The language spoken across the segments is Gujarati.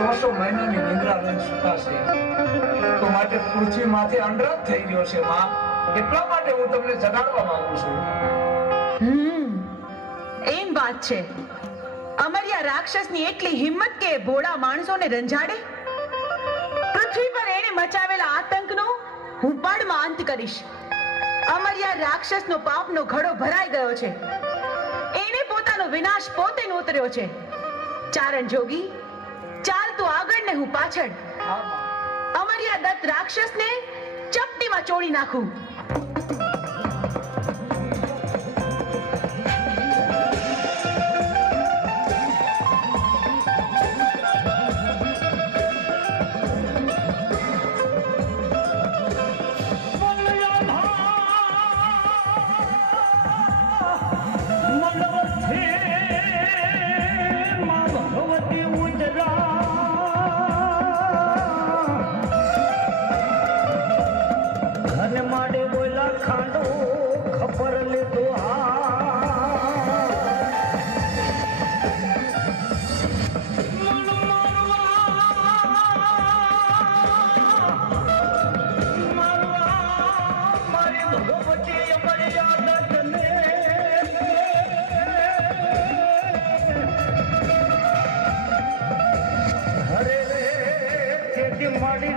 100 મહિનાની નિંદ્રા લઈને સૂતા છે, તો માટે પૃથ્વી માથે અંડરાત થઈ ગયો છે માં. એટલા માટે હું તમને જગાડવા માંગુ છું. એમ વાત છે. અમર્યા રાક્ષસની એટલી હિંમત કે ભોળા માણસોને રંજાડે. પૃથ્વી પર એણે મચાવેલા આતંકનો હું પળમાં અંત કરીશ. અમર્યા રાક્ષસનો પાપનો ઘડો ભરાઈ ગયો છે. એણે પોતાનો વિનાશ પોતે નોતર્યો છે. ચારણ જોગી, ચાલ તું આગળ ને હું પાછળ. અમર્યા દત્ત રાક્ષસને ચપટીમાં ચોળી નાખું.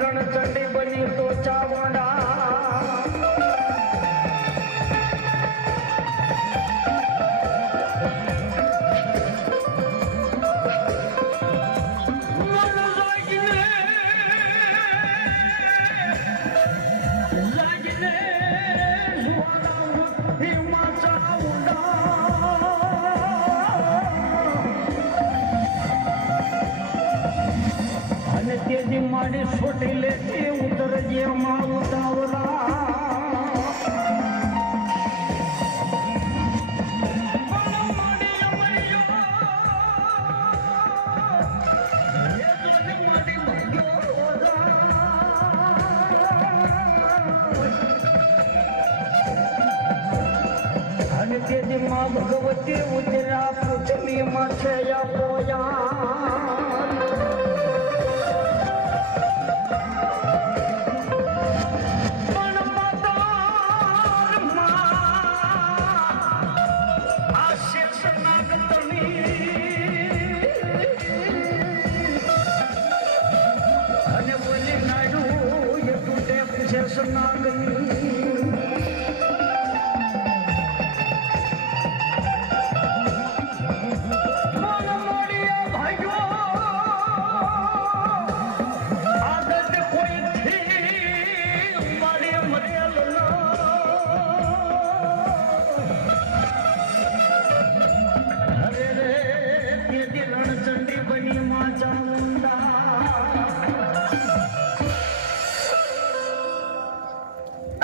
રણચંડી બની તો ચાવડા મારી છોટી લેતી ઉતર જે માં ઉતાવળા અને તેથી માં ભગવતી ઉતરા પૂછલી માથે પોયા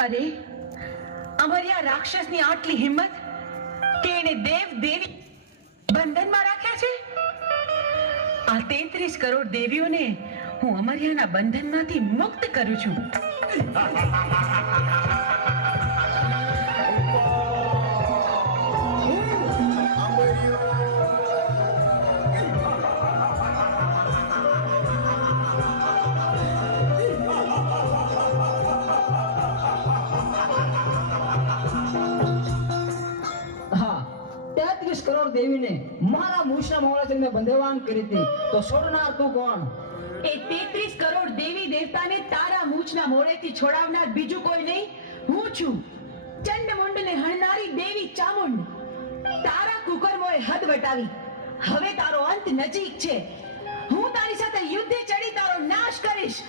અરે અમર્યા રાક્ષસની આટલી હિંમત કે એને દેવ દેવી બંધનમાં રાખ્યા છે. આ 33 કરોડ દેવીઓને હું અમર્યાના બંધનમાંથી મુક્ત કરું છું. દેવીને મારા મૂછના મોળાથી મેં બંધવાન કરી હતી, તો છોડનાર તું કોણ? એ 33 કરોડ દેવી દેવતાને તારા મૂછના મોઢેથી છોડાવનાર બીજું કોઈ નહીં, હું છું. ચંડમુંડને હણનારી દેવી ચામુંડ. તારા કુકર્મોએ હદ વટાવી. હવે તારો અંત નજીક છે. હું તારી સાથે યુદ્ધે ચડી તારો નાશ કરીશ.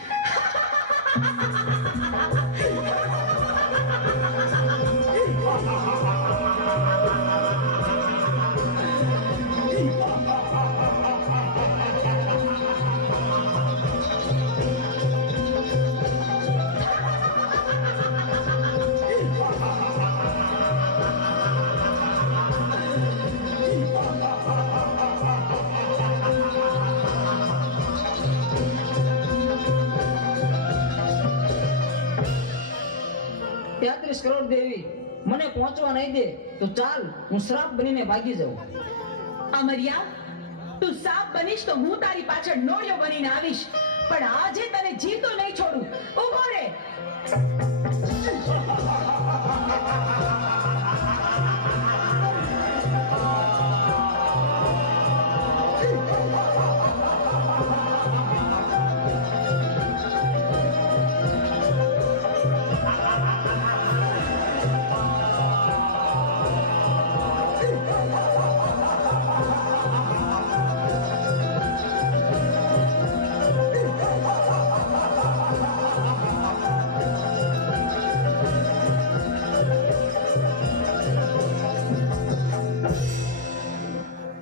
કરોડ દેવી મને પહોંચવા નહીં દે તો ચાલ હું શ્રાપ બનીને ભાગી જાઉં. અમર્યા, તું સાપ બનીશ તો હું તારી પાછળ નોળિયો બનીને આવીશ, પણ આજે તને જીવતો નહીં છોડું. ઊભો રે.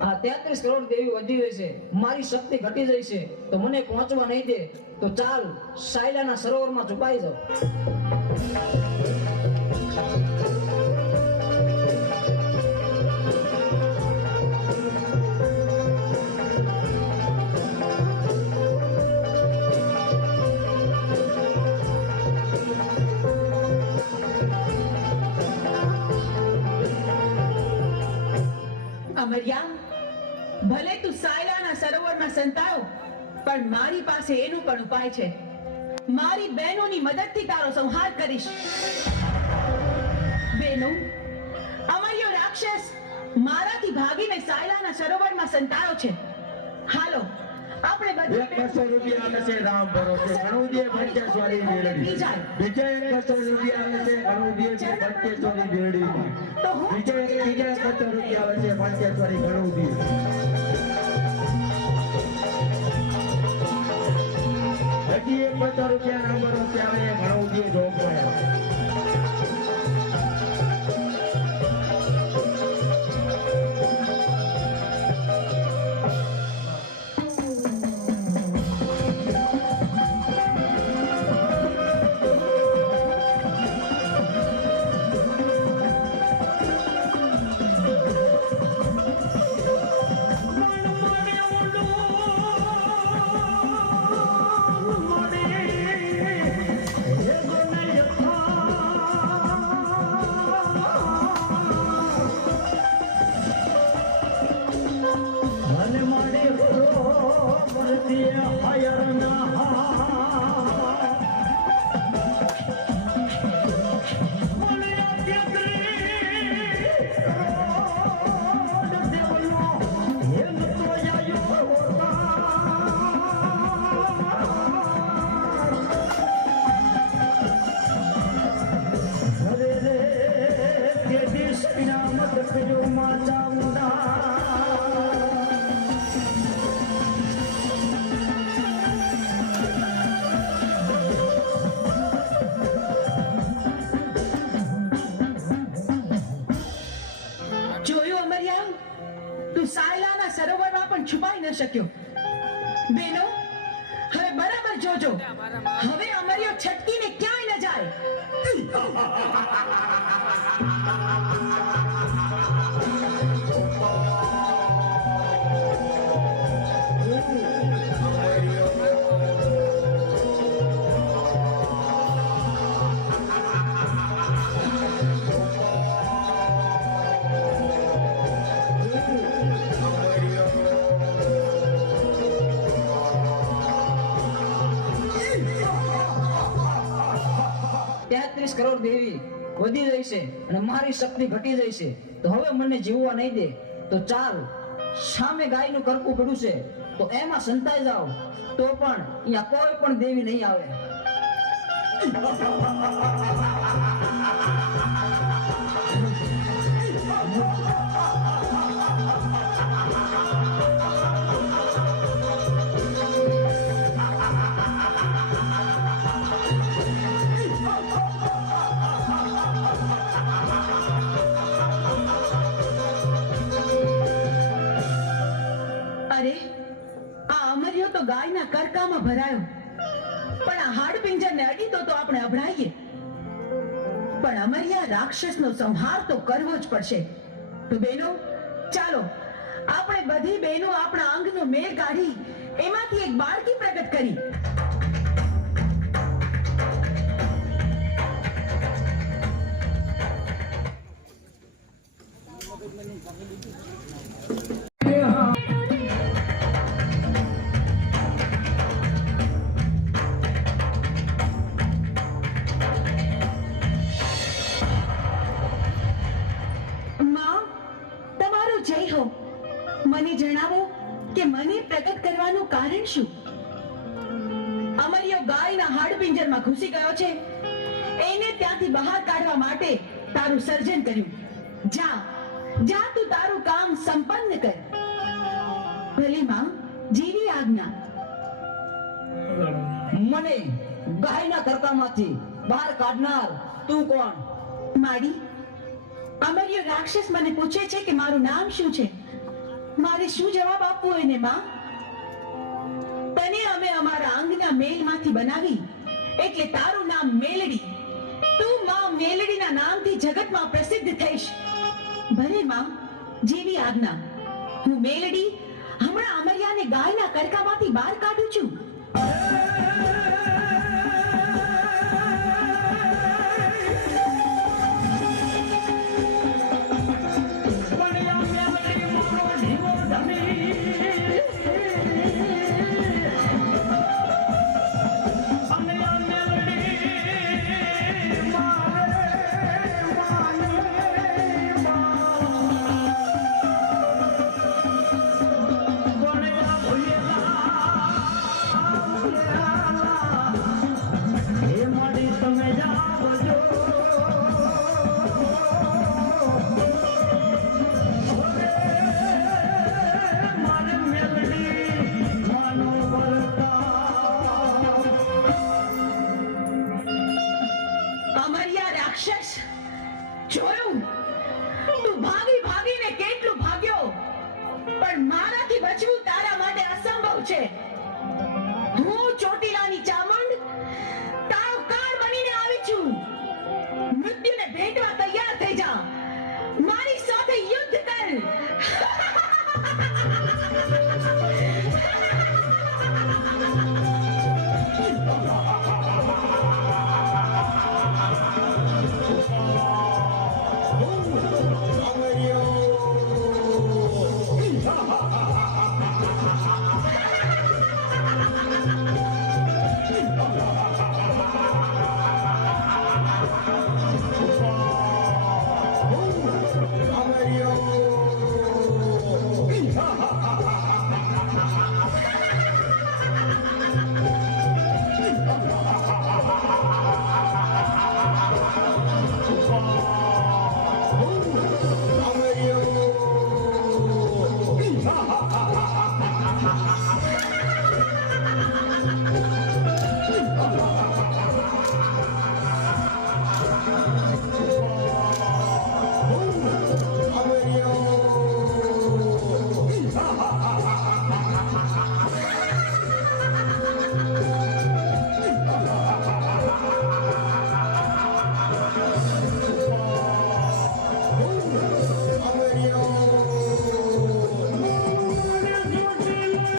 આ 33 કરોડ દેવી વધી ગઈ છે, મારી શક્તિ ઘટી જાય છે, તો મને પહોંચવા નહીં દે તો ચાલ સાયલાના સરોવરમાં છુપાઈ જાઓ. અમર્યા, ભલે તું સાયલાના સરોવરમાં સંતાયો, પણ મારી પાસે એનું પણ ઉપાય છે. મારી બહેનોની મદદથી તારો સંહાર કરીશ. બહેનો, અમર્યો રાક્ષસ મારાથી ભાગીને સાયલાના સરોવરમાં સંતાયો છે. હાલો આપણે બધા 100 રૂપિયા આવે છે રામ ભરોસે ઘણું દે 50 વાળી વેલડી. બીજા 100 રૂપિયા આવે છે ઘણું દે 50 વાળી વેલડી. બીજા 100 રૂપિયા આવે છે 50 વાળી ઘણું દે. હજી 50 રૂપિયા રામ ભરોસે આવે છે ઘણું દે જોગવાય. સાયલાના સરોવરમાં પણ છુપાઈ ન શક્યો. બેનો, હવે બરાબર જોજો, હવે અમર્યો છટકીને ક્યાંય ન જાય. કરોડ દેવી વધી જાય છે અને મારી શક્તિ ઘટી જાય છે, તો હવે મને જીવવા નહીં દે તો ચાલ સામે ગાયનું કરકું પડ્યું છે તો એમાં સંતાઈ જાઓ, તો પણ અહીંયા કોઈ પણ દેવી નહીં આવે. અરે, આ અમર્યો તો ગાયના કરકામાં ભરાયો, પણ આ હાડપિંજરને અડીતો તો આપણે અભડાઈએ. પણ અમર્યા રાક્ષસનો સંહાર તો કરવો જ પડશે. તો બહેનો, ચાલો આપણે બધી બહેનો આપણા અંગનો મેળ કાઢી એમાંથી એક બાળકી પ્રગટ કરી. કરવાનું કારણ શું? અમરિયો ગાયના હાડપિંજરમાં ઘૂસી ગયો છે. એને ત્યાંથી બહાર કાઢવા માટે તારું સર્જન કર્યું. જા જા, તું તારું કામ સંપન્ન કર. ભલે માં, જેવી આજ્ઞા. મને ગાયના કરકામાંથી બહાર કાઢનાર તું કોણ? માડી, અમરિયો રાક્ષસ મને પૂછે છે કે મારું નામ શું છે. મારે શું જવાબ આપવો એને માં? તને અમે અમારા અંગના મેલમાંથી બનાવી એટલે તારું નામ મેલડી. તું માં મેલડીના નામથી જગતમાં પ્રસિદ્ધ થઈશ. ભલે માં, જેવી આજ્ઞા. હું મેલડી હમણાં અમરિયાને ગાયના કરકામાંથી બહાર